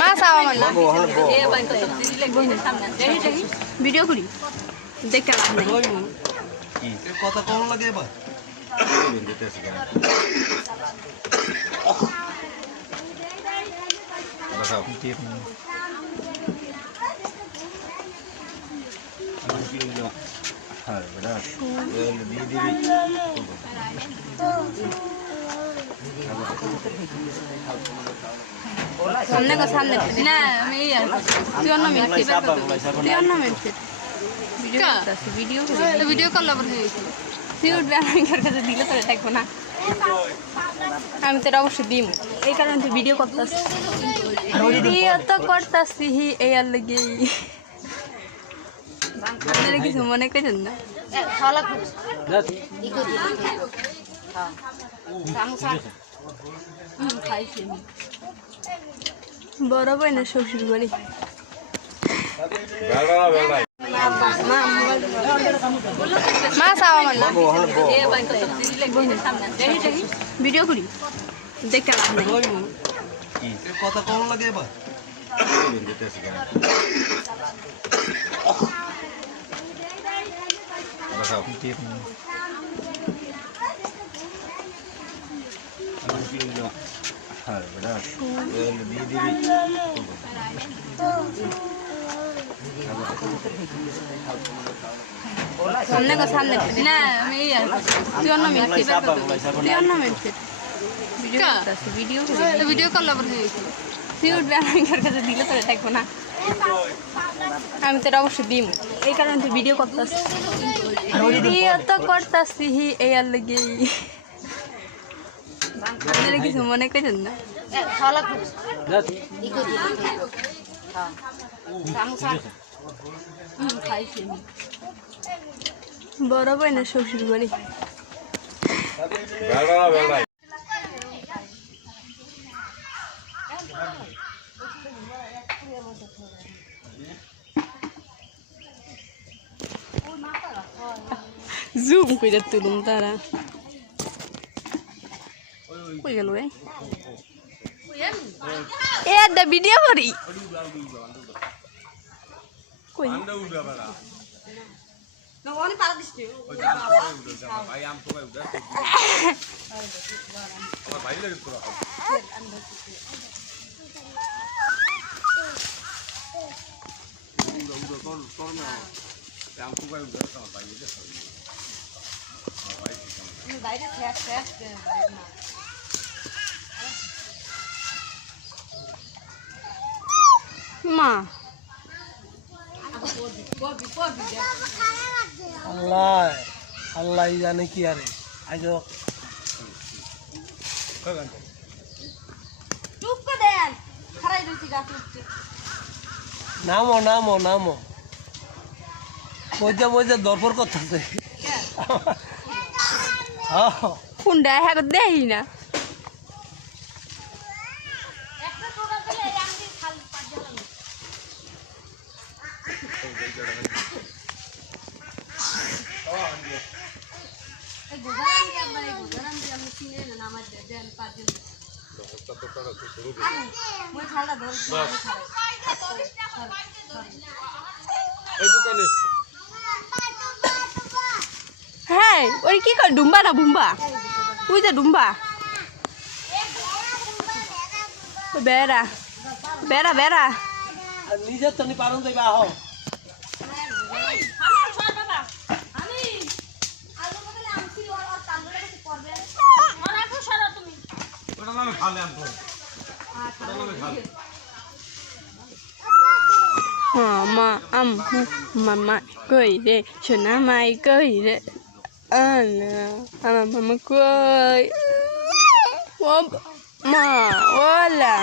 মা চাও আমার না ভিডিও করি দেখতে লাভ নাই কথা কম লাগে এবার सामने को सामने ना मैं यार तू अन्ना मिनट के बाद तू अन्ना मिनट वीडियो वीडियो कॉल पर है तू ड्रामा कर के दिले तो देखबो ना আমি তো অবশ্যই দিম এই কারণে তুই ভিডিও করতাস ভিডিও তো করতাসি এই আর লাগি আপনারা কিছু মনে করেন না খাওয়া খাইছি বড় ভাই না শ্বশুর বাড়ি মা চাও আমার না ভিডিও করি দেখতে লাভ নাই কথা কম লাগে এবার सामने को सामने ना मैं यार तू अन्ना मिनट के बाद तू अन्ना मिनट वीडियो कॉल पर है तू ड्रामा कर के दिले तो देखबो ना আমি তো অবশ্যই দিম এই কারণে তুই ভিডিও করতাস ভিডিও তো করতাসি এই আর লাগি আপনারা কিছু মনে করেন না খাইছি বড় ভাই না শ্বশুর বাড়ি জুম করে তুলুম তারা কই গেল রে এ দা ভিডিও করি কই না ওনি পারা দিছি ওই ভাই আম তো ভাই উদা আমার ভাই লাগে পুরো তোর না আম তো ভাই উদা আমার ভাই উদা বাইরে ফ্ল্যাট ফ্ল্যাট না মা আল্লাহ আল্লাহ জানে কি আরে আজো চুপ করে দেন খারাই রইছি গাছ উঠছে নামো নামো নামো মজা মজা দরপর করতেছে কোনটা হ্যাঁ দেই না হ্যাঁ ওই কি কর ডুম্বা না বুম্বা তুই যে ডুম্বা বেড়া বেড়া বেড়া নিজের তো নি পারুন যাইবা আহ mama mama cười đi chuyện mai cười đi mama cười mà hola